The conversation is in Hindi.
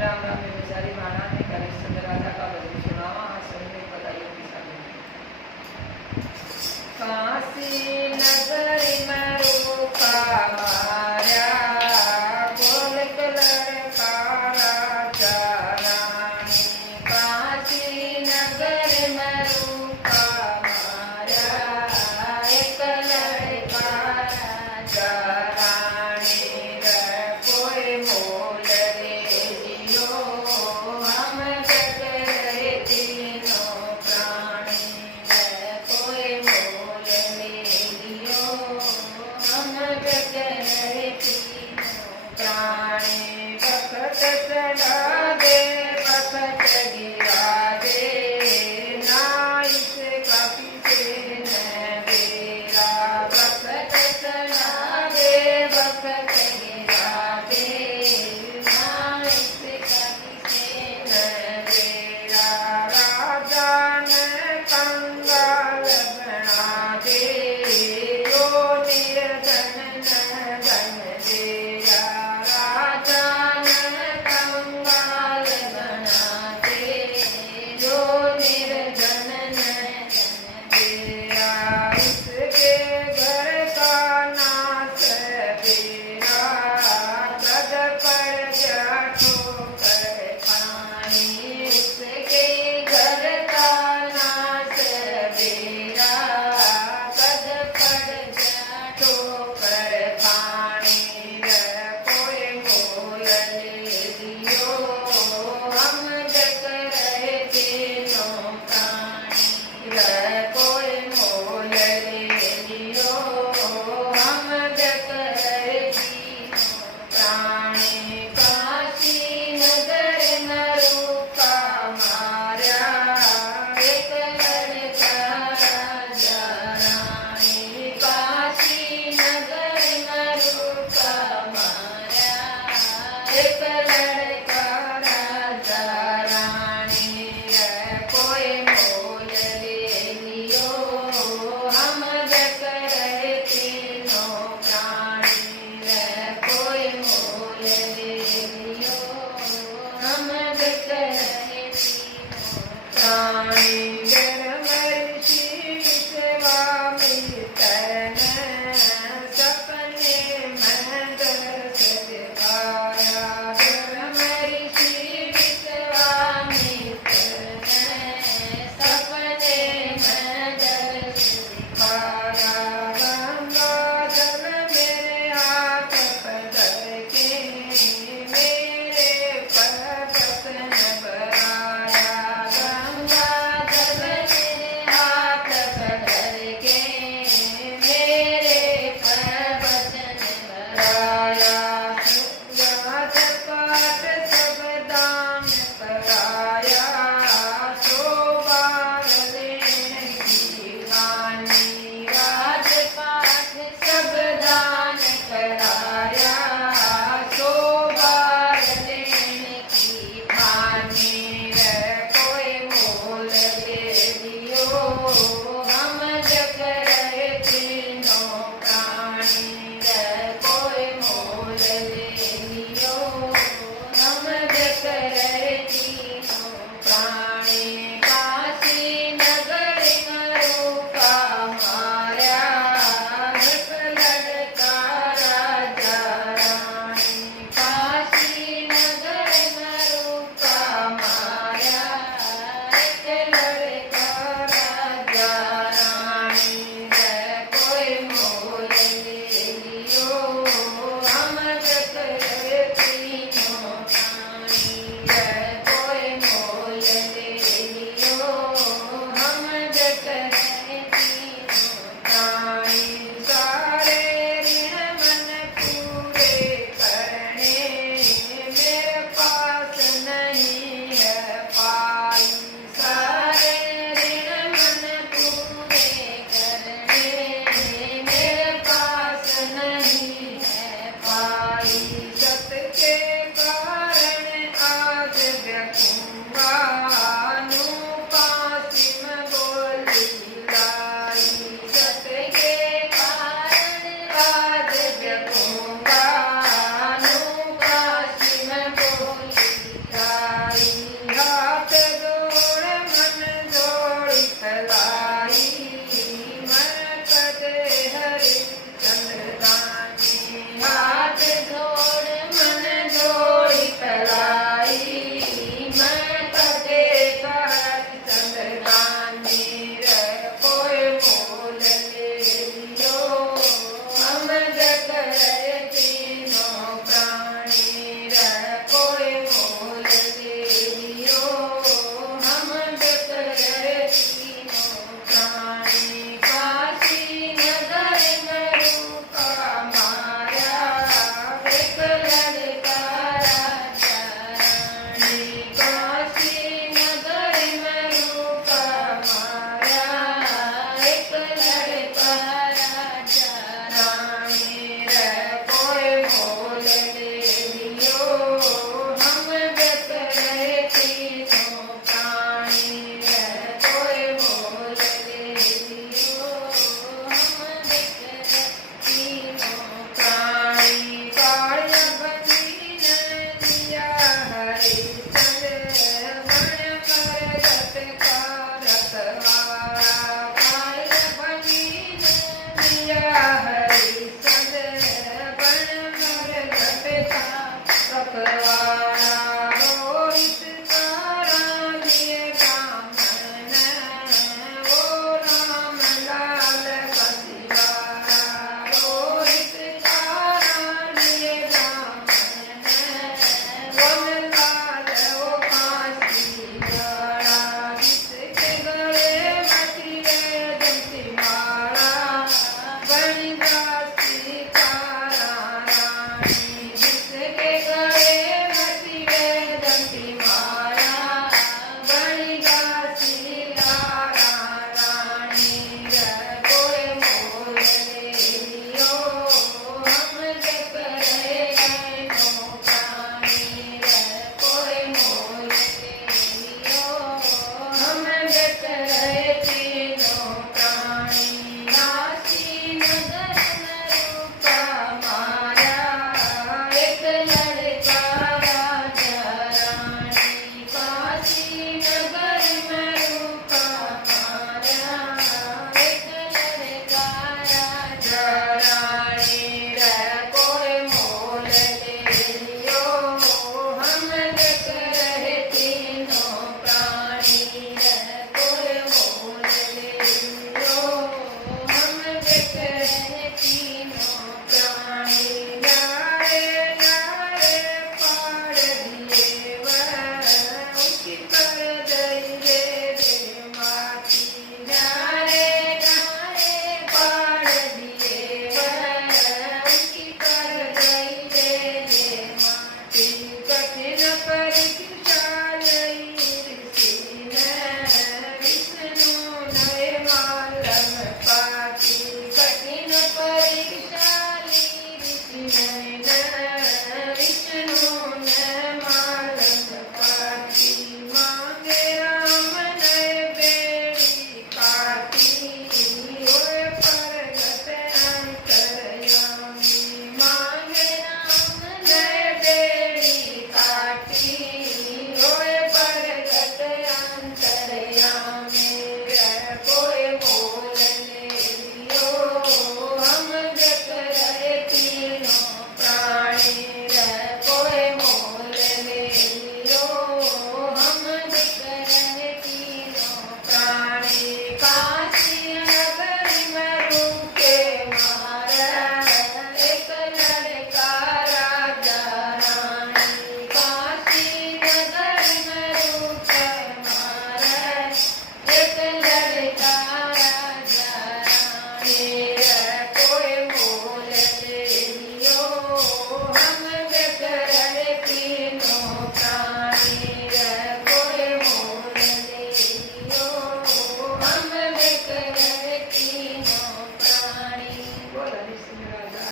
राम राम में बेचारी माना ने हरिश्चंद्र राजा का भजन सुनावा हसन में बधाइयों की साथ काशी नगर में रूखा मार्या बोल के लड़का राजा रानी काशी नगर में रूखा मार्या एक लड़का राजा रानी रे कोई मोल रे जियो हम जग रहे तीनों प्राणी रे कोई मोल रे जियो हम जग रहे तीनों प्राणी बखत चढ़ा दे बखत गिरा दे नाई से काफी से न बेरा बखत चढ़ा दे बखत गिरा दे नाई से काफी से न बेरा राजा ने कंगाल बना दे यो निर्धन न धन दे राजा ने कंगाल कठिन परीक्षा लई ऋषिने विष्णु नए मालम पाती कठिन परीक्षा लई ऋषिने विष्णु ने मालम पाती मांगे राम नए बेड़ी काटी ओए परगट अंतरयामी मांगे राम नए बेड़ी काटी